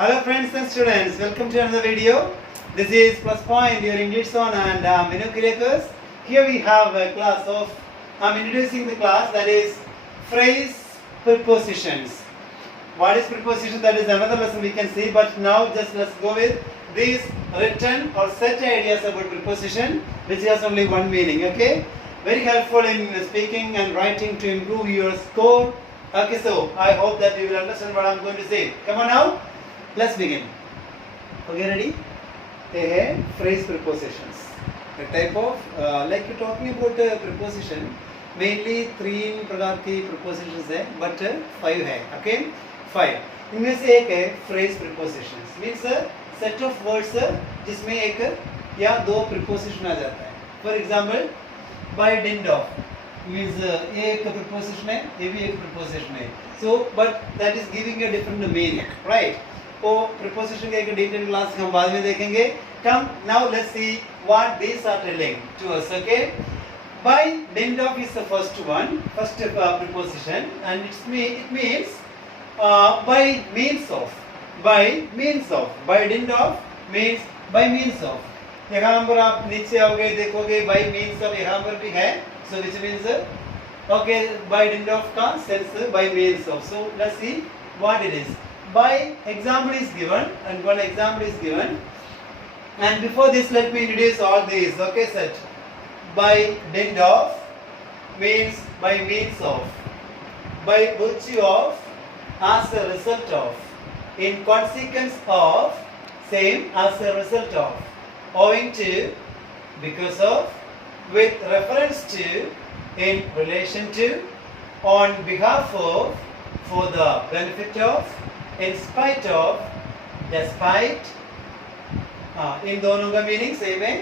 Hello friends and students, welcome to another video. This is Plus Point, your English zone, and I'm Minu Kiriakus. Here we have a class of, I'm introducing the class that is phrase prepositions. What is preposition? That is another lesson we can see, but now just let's go with these written or set ideas about preposition, which has only one meaning, okay? Very helpful in speaking and writing to improve your score. Okay, so I hope that you will understand what I'm going to say. Come on now. Let's begin. Okay, ready? Phrase prepositions. A type of, like you're talking about preposition, mainly 3 प्रकार की prepositions है, but 5 है, okay? 5. इनमें से एक है phrase prepositions, means a set of words जिसमें एक या 2 preposition आ जाता है. For example, by dint of means एक preposition है, ये भी एक preposition है. So, but that is giving a different meaning, right? वो preposition के एक detailed class हम बाद में देखेंगे. Come now, let's see what these are telling to us. Okay, by dint of is the first one, first preposition, and it means by means of. By means of. By dint of means by means of. यहाँ पर आप नीचे आओगे देखोगे by means of यहाँ पर भी है. So which means okay, by dint of का sense by means of. So let's see what it is. By example is given, and one example is given, and before this let me introduce all these. Okay, set. By dint of means by means of, by virtue of, as a result of, in consequence of, same as a result of, owing to, because of, with reference to, in relation to, on behalf of, for the benefit of, in spite of, despite, इन दोनों का meaning same है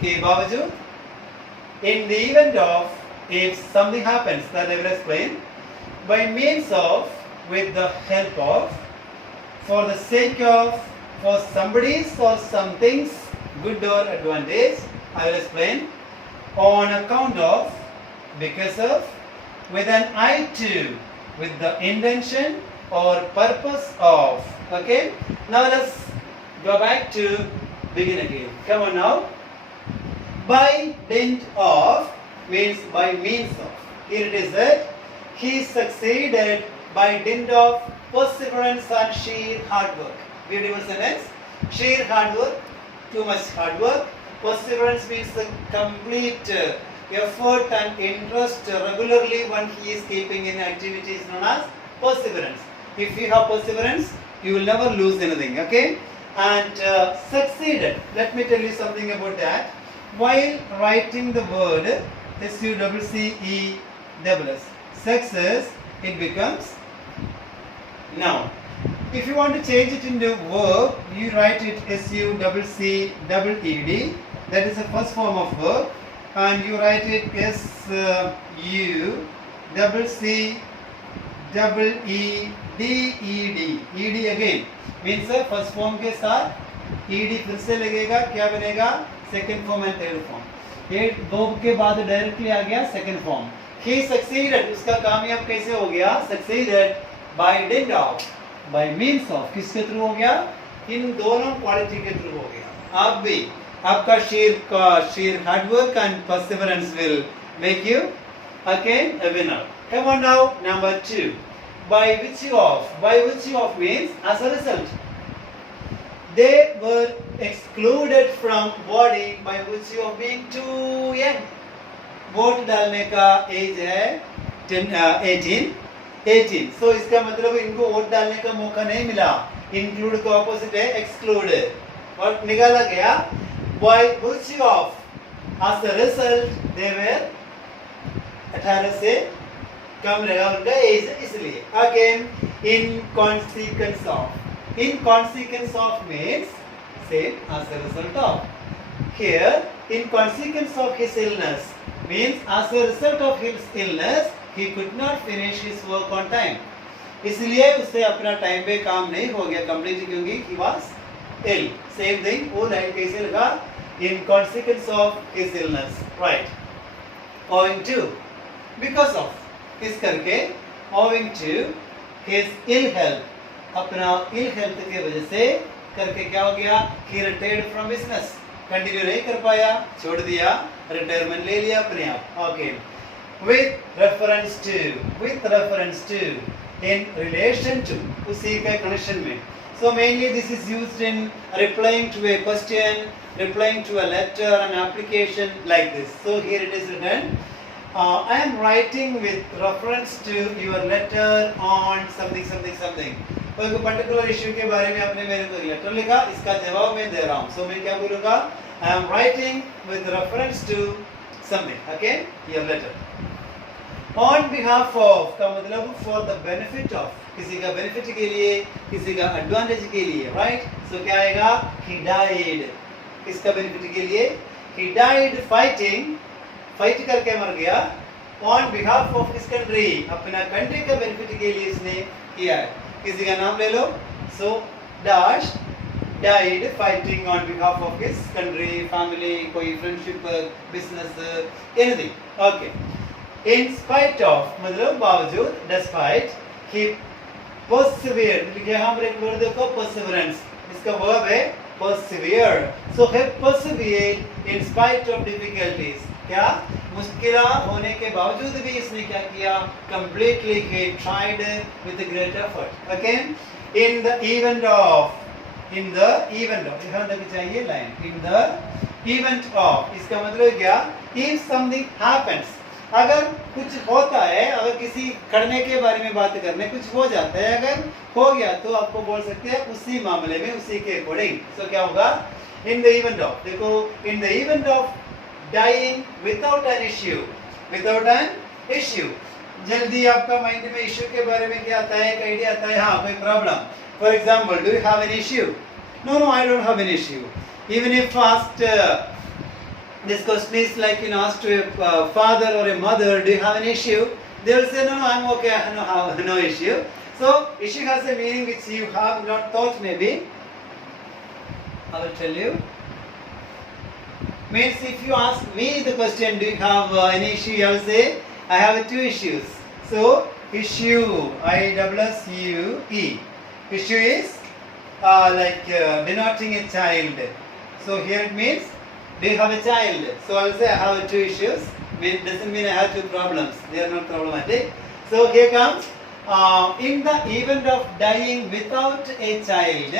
के बावजूद, in the event of, if something happens, that I will explain, by means of, with the help of, for the sake of, for somebody's or something's good or advantage, I will explain, on account of, because of, with an eye to, with the intention or purpose of. Okay, now let's go back to begin again. Come on now. By dint of means by means of. Here it is that he succeeded by dint of perseverance and sheer hard work. Beautiful sentence. Sheer hard work, too much hard work. Perseverance means the complete effort and interest regularly one he is keeping in activities known as perseverance. If you have perseverance, you will never lose anything, okay? And succeeded. Let me tell you something about that. While writing the word success, success, it becomes noun. If you want to change it into verb, you write it succeed. That is the first form of verb, and you write it succeed. Ed again means first form के साथ ed फिर से लगेगा, क्या बनेगा? Second form and third form. ये दो के बाद डायरेक्टली आ गया सेकेंड फॉर्म. ही सक्सीडेड, उसका कामयाब कैसे हो गया? Succeeded by didn't of, by means of. किसके थ्रू हो गया? इन दोनों क्वालिटी के थ्रू हो गया. आप भी आपका sheer hard work and perseverance will make you again a winner. Come on now, number 2. By virtue of. By virtue of means as a result. They were excluded from voting by virtue of being too young. Vote डालने का as है 18. So इसका मतलब इनको vote डालने का मौका नहीं मिला. इंक्लूड का ऑपोजिट है एक्सक्लूड, और निकाला गया by virtue of, as a result they were 18 से कम रहा उनका एज, इसलिए. Again, in consequence of. In consequence of means same as a result of. Here, in consequence of his illness means as a result of his illness he could not finish his work on time. इसलिए उससे अपना time पे काम नहीं हो गया complete, क्योंकि he was ill. Same thing, वो लाइन कैसे लगा? In consequence of his illness, right? Owing to, because of, इस करके owing to his ill health, अपना इल हेल्थ के वजह से करके क्या हो गया, he retired from business, continue नहीं कर पाया, छोड़ दिया, रिटायरमेंट ले लिया अपने आप. Okay, with reference to, in relation to, उसी का कनेक्शन में. So mainly this is used in replying to a question, replying to a letter, an application like this. So here it is written, I am writing with reference to your letter on something. कोई particular issue के बारे में आपने मेरे को letter लिखा, इसका जवाब मैं दे रहा हूँ. So मैं क्या बोलूँगा, I am writing with reference to something, okay, your letter. On behalf of का मतलब for the benefit of, किसी का बेनिफिट के लिए, किसी का एडवांटेज के लिए, राइट. सो क्या आएगा, he died, किसका बेनिफिट के लिए, he died fighting, फाइट करके मर गया, on behalf of his country, अपना कंट्री का बेनिफिट के लिए इसने किया है. किसी का नाम ले लो. सो dash died fighting on behalf of his country, family, कोई friendship, business, anything. Okay, in spite of मतलब बावजूद, despite, he persevered, लिखे हम एक वर्ड देखो, perseverance, इसका वर्ब है persevere. So he persevered in spite of difficulties, क्या मुश्किल होने के बावजूद भी इसने क्या किया, completely he tried with a great effort. Okay, in the event of, यहाँ तक चाहिए line, in the event of, इसका मतलब क्या, if something happens, अगर कुछ होता है, अगर किसी करने के बारे में बात करने, कुछ हो जाता है, अगर हो गया तो आपको बोल सकते हैं उसी मामले में, उसी के अकॉर्डिंग. सो क्या होगा, इन द इवेंट ऑफ, देखो, in the event of dying without an issue, जल्दी आपका माइंड में इश्यू के बारे में क्या आता है, एक आइडिया आता है, हाँ कोई problem. For example, do you have an issue, no I don't have an issue. Even if asked, this question is like asked to a father or a mother, do you have an issue, they will say, no, I'm okay, I don't have no issue. So issue has a meaning which you have not thought. Maybe I will tell you, means if you ask me the question, do you have any issue, I will say I have two issues. So issue, ISSUE, issue is like denoting a child. So here it means, do you have a child? So I will say I have two issues. Doesn't mean I have two problems. They are not problematic. So here comes, in the event of dying without a child,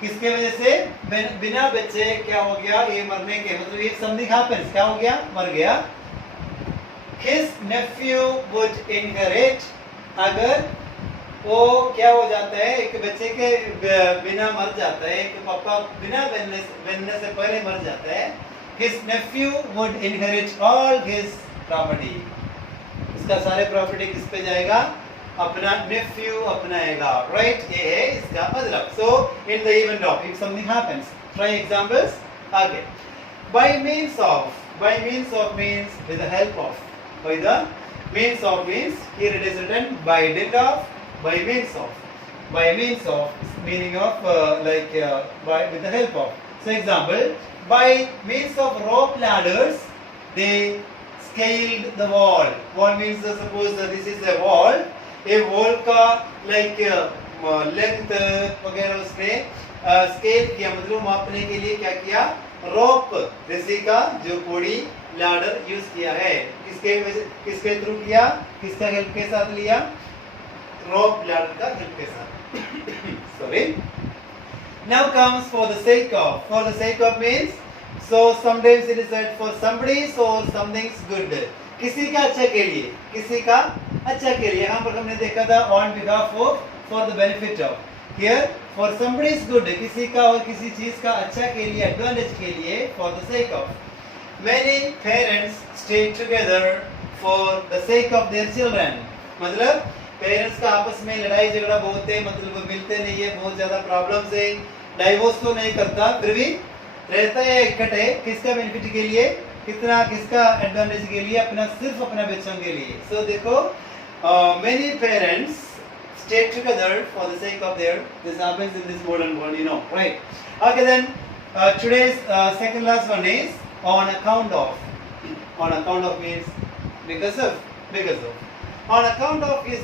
किसके वजह से, बिना बच्चे क्या हो गया, ये मरने के मतलब if something happens, क्या हो गया, मर गया. His nephew would inherit, अगर वो क्या हो जाता है, एक बच्चे के बिना मर जाता है, एक पापा बिना बनने से पहले मर जाता है, his nephew would inherit all his property, इसका सारे प्रॉपर्टी किस पे जाएगा, अपना nephew अपनाएगा, राइट. ये है इसका मतलब. So in the event of, if something happens, try examples. Okay, by means of means with the help of, by the means of means, here it is written by dint of, by means of meaning of by with the help of. So example, by means of rope ladders they scaled the wall. Wall means suppose this is a wall का like length वगैरह उसने scale किया, मतलब मापने के लिए क्या किया, rope रस्सी का जो कोड़ी ladder यूज किया है. किसके थ्रू किया, किसका हेल्प के साथ लिया, rope ladder का हेल्प के साथ. Sorry. Now comes for the sake of. For the sake of means, so sometimes it is said for somebody, so something's good. किसी का अच्छा के लिए, किसी का अच्छा के लिए. यहाँ पर हमने देखा था on behalf of, for the benefit of. Here for somebody's good, किसी का और किसी चीज का अच्छा के लिए, advantage के लिए, for the sake of. Many parents stay together for the sake of their children. मतलब पेरेंट्स का आपस में लड़ाई झगड़ा बहुत है, मतलब मिलते नहीं है, बहुत ज्यादा प्रॉब्लम्स है, डाइवोर्स तो नहीं करता, फिर भी रहता है इकट्ठे, किसका बेनिफिट के लिए, कितना किसका एडवांटेज के लिए, अपना सिर्फ अपना बच्चों के लिए. सो देखो, many parents stay together for the sake of their, this happens in this modern world, you know, right? Okay, then today's second last one is on account of. On account of means because of. On account of his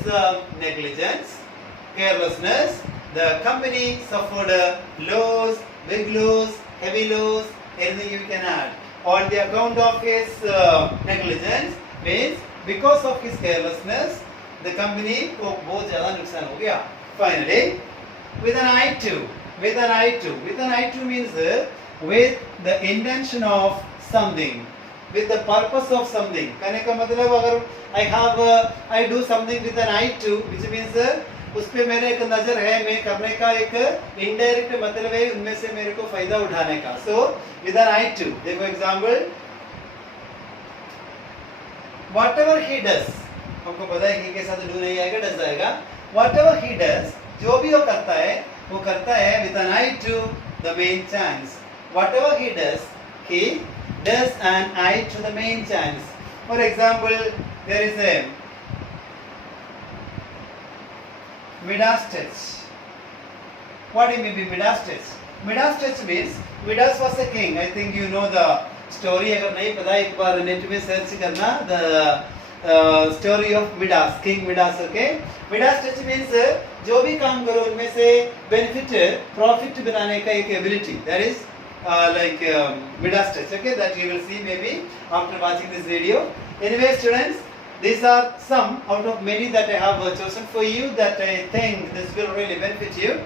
negligence, carelessness, the company suffered a loss, big loss, heavy loss, anything you can add. On the account of his negligence means because of his carelessness, the company को बहुत ज़्यादा नुकसान हो गया. Finally, with an eye to, with an eye to, with an eye to means with the intention of something, with the purpose of something. कहने का मतलब अगर I do something with an eye to, which means उस पे मेरे एक नजर है, मैं करने का एक इनडायरेक्ट मतलब है उनमें से मेरे को फायदा उठाने का. So with an eye to, देखो example, whatever he does, हमको पता है कि के साथ do नहीं आएगा, does आएगा. Whatever he does, जो भी वो करता है with an eye to the main chance. Whatever he does an eye to the main chance. For example, there is a Midas touch. What do you mean by Midas touch? Midas touch means Midas was a king. I think you know the story. अगर नहीं पता एक बार net में search करना the story of Midas, King Midas. Okay, Midas touch means जो भी काम करो उनमें से benefit, profit बनाने का एक ability. That is like Midas touch. Okay, that you will see maybe after watching this video. Anyway, students, these are some out of many that I have chosen for you that I think this will really benefit you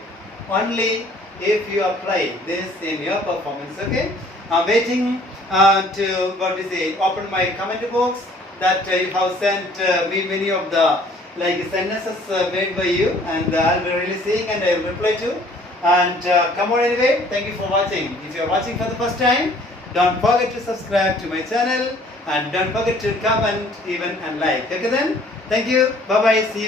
only if you apply this in your performance. Okay, I'm waiting to open my comment box that you have sent me many of the sentences made by you, and I'll be really seeing and I will reply to. And come on anyway, thank you for watching. If you are watching for the first time, don't forget to subscribe to my channel and don't forget to comment even and like. Okay then, thank you, bye bye, see you.